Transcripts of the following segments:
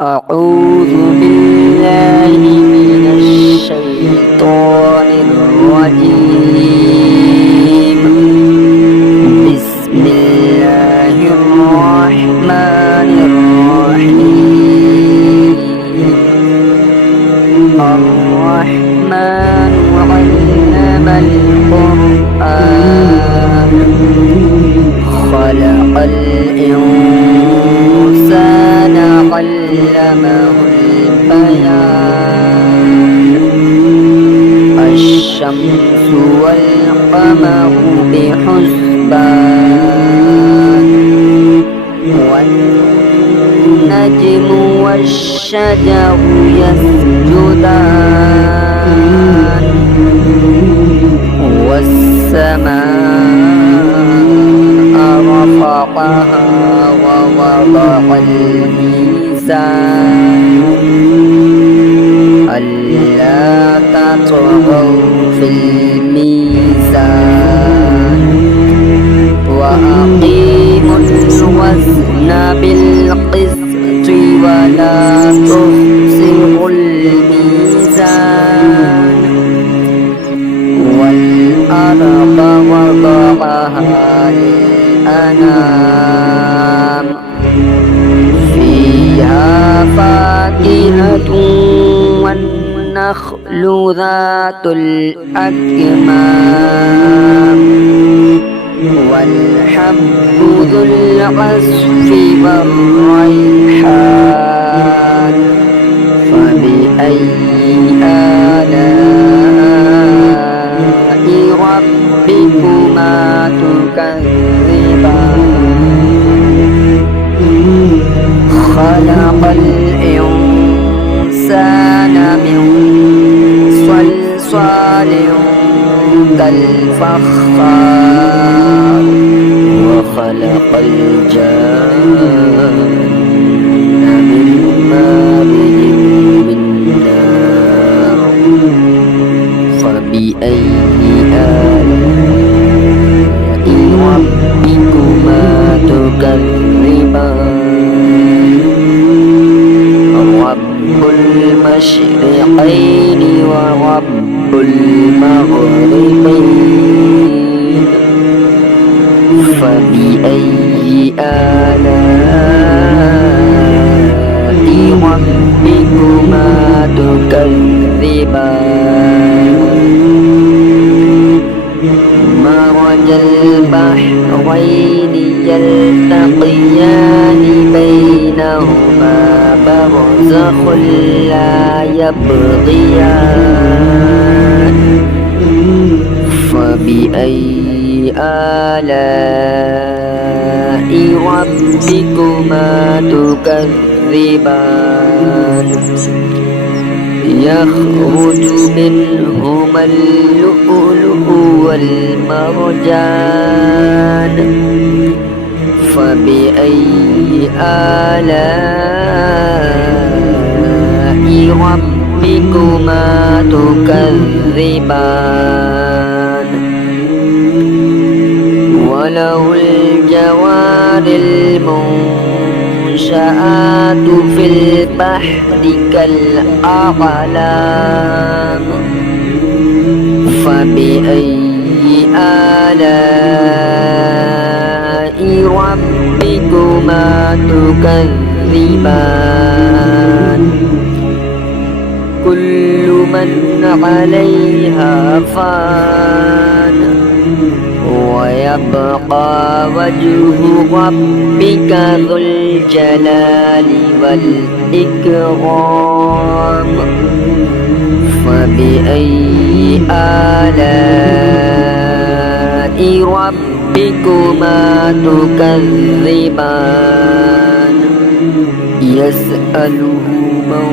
أعوذ بالله من الشيطان الرجيم. بسم الله الرحمن الرحيم. الرحمن علم القرآن خلق الإنسان علمه البيان. الشمس والقمر بحسبان والنجم والشجر يسجدان والسماء رفعها ووضع الميزان ألا تطغوا في الميزان وأقيموا الوزن بالقسط ولا تخسروا الميزان والأرض وضعها للأنام فيها فاكهة والنخل ذات الأكمام والحب ذو العصف والريحان فبأي آلاء ربكما تكذبان. خلق الإنسان من صلصال كالفخار وخلق الجان من مارج من نار فبأي آلاء ربكما تكذبان. رب المشرقين ورب المغربين فبأي آلاء ربكما تكذبان. مرج البحرين يلتقيان بينهما برزخ لا يبغيان فبأي آلاء ربكما تكذبان. يخرج منهما اللؤلؤ والمرجان فبأي آلاء ربكما تكذبان. وله الجوار المنشآت في البحر كالأعلام فبأي آلاء ربكما تكذبان. كل من عليها فان ويبقى وجه ربك ذو الجلال والإكرام فبأي آلاء ربكما تكذبان. يسأله من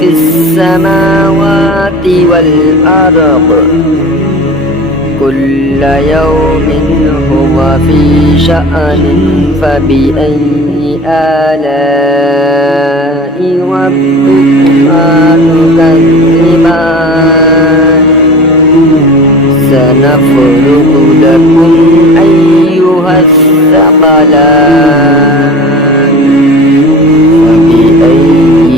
في السماوات والأرض كل يوم هو في شأن فبأي آلاء ربكما تكذبان. سنفرغ لكم أيها الثقلان فبأي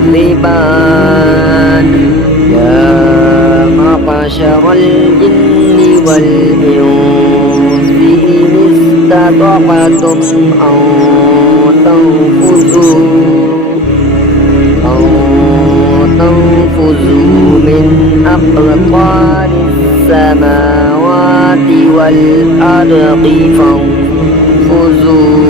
تكذبان يا معشر الجن والإنس إن استطعتم أن تنفذوا من أقطار السماوات والأرض فانفذوا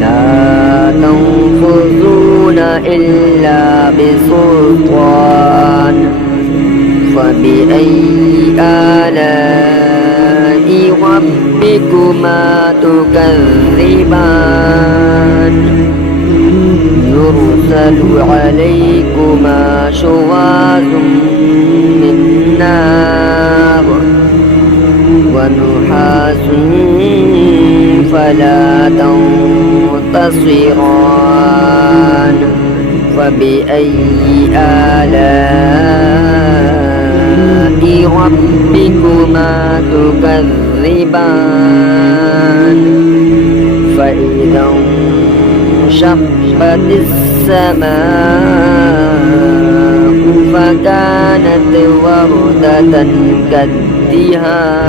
لا تنفذون إلا بسلطان فبأي آلاء ربكما تكذبان يرسل عليكما شواظ من نار ونحاس فلا تنتصران فبأي آلاء ربكما تكذبان فإذا انشقت السماء فكانت وردة كالدهان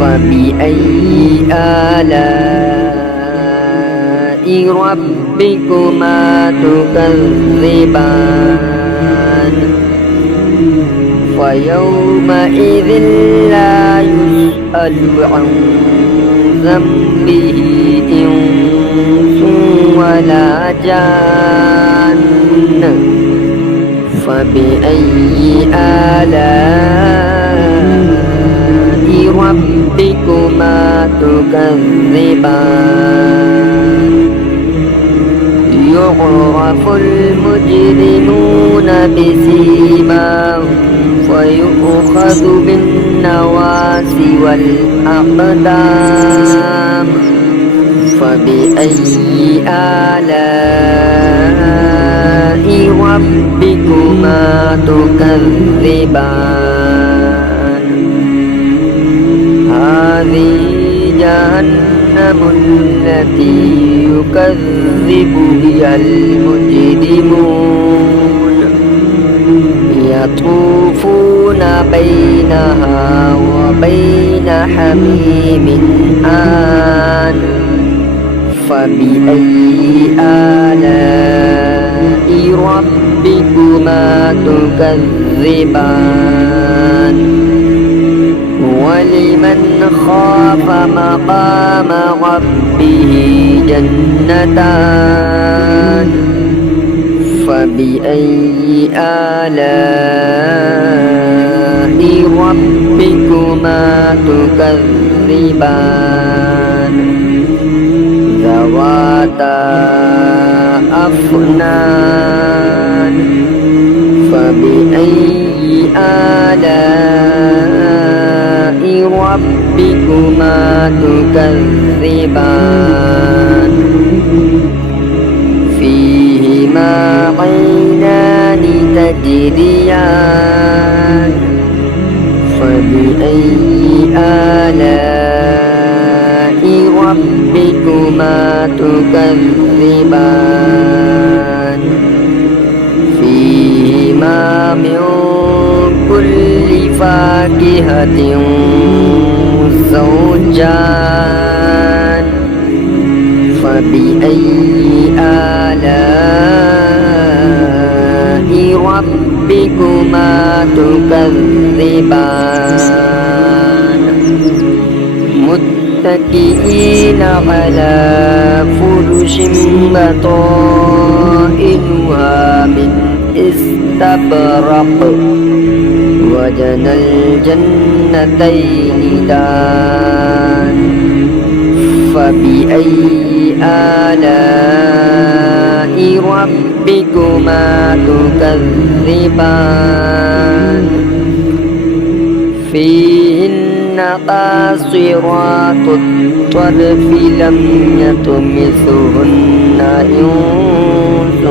فبأي آلاء ربكما تكذبان فيومئذ لا يسأل عن ذنبه إنس ولا جان فبأي آلاء ربكما تكذبان يعرف المجرمون بسيماهم فيؤخذ بالنواصي والأقدام فبأي آلاء ربكما تكذبان هذه جهنم التي يكذب بها المجرمون يطوفون بينها وبين حميم آن فبأي آلاء ربكما تكذبان ولمن خاف مقام ربه جنتان فبأي آلاء ربكما تكذبان ذواتا أفنان فبأي آلاء ربكما تكذبان فيهما عينان تجريان فبأي آلاء ربكما تكذبان فيهما من كل فاكهة زوجان فبأي آلاء ربكما تكذبان متكئين على فرش بطائنها من استبرق وجنى الجنتين دان فبأي آلاء ربكما تكذبان فيهن قاصرات الطرف لم يطمثهن إنس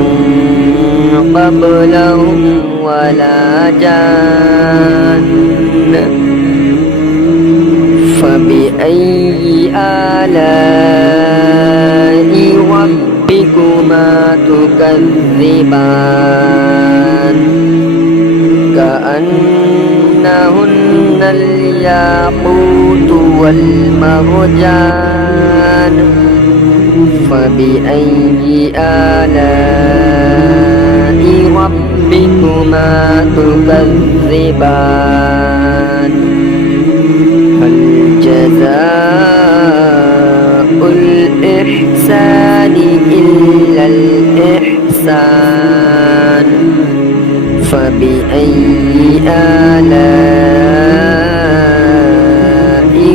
قبلهم ولا جان فبأي آلاء ربكما ربكما تكذبان كأنهن الياقوت والمرجان فبأي آلاء ربكما تكذبان هل جزاء الإحسان إلا الإحسان فبأي آلاء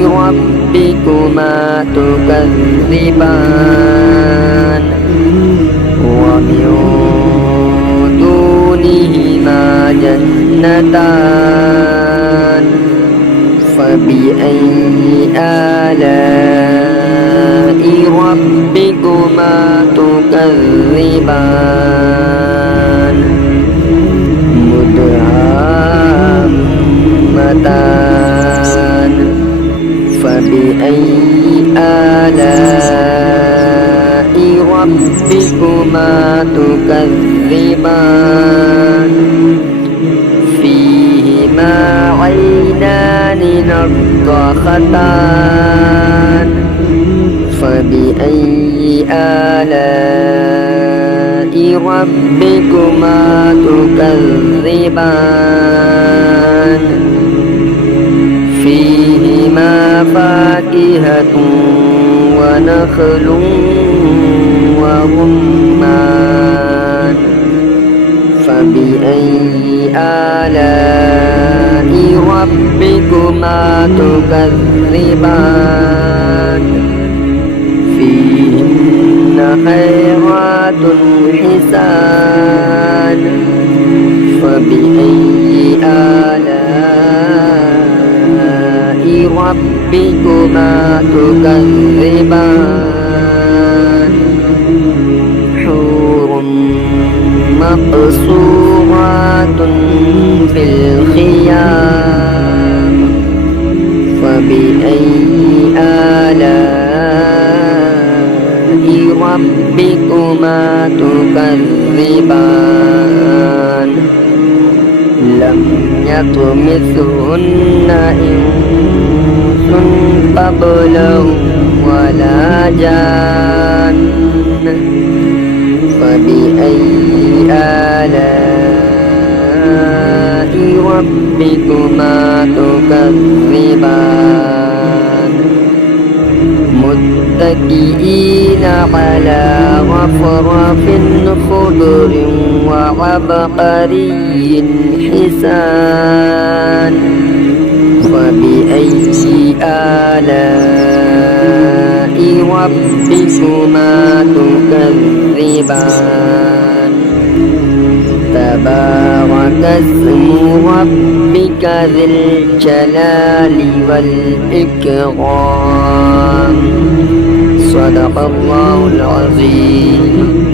ربكما تكذبان ومن دونهما جنتان فبأي آلاء ربكما تكذبان مدهامتان فبأي آلاء ربكما تكذبان فيهما عينان نضاختان فبأي آلاء ربكما تكذبان فيهما فاكهة ونخل ورمان فبأي آلاء ربكما تكذبان فيهن خيرات حسان فبأي آلاء ربكما تكذبان حور مقصورات في الخيام فبأي آلاء ربكما تكذبان لم يطمثهن إنس قبلهم ولا جان فبأي آلاء ربكما تكذبان متكئين على رفرف خضر وعبقري حسان فبأي آلاء ربكما تكذبان تبارك اسم ربك ذي الجلال والإكرام صدق الله العظيم.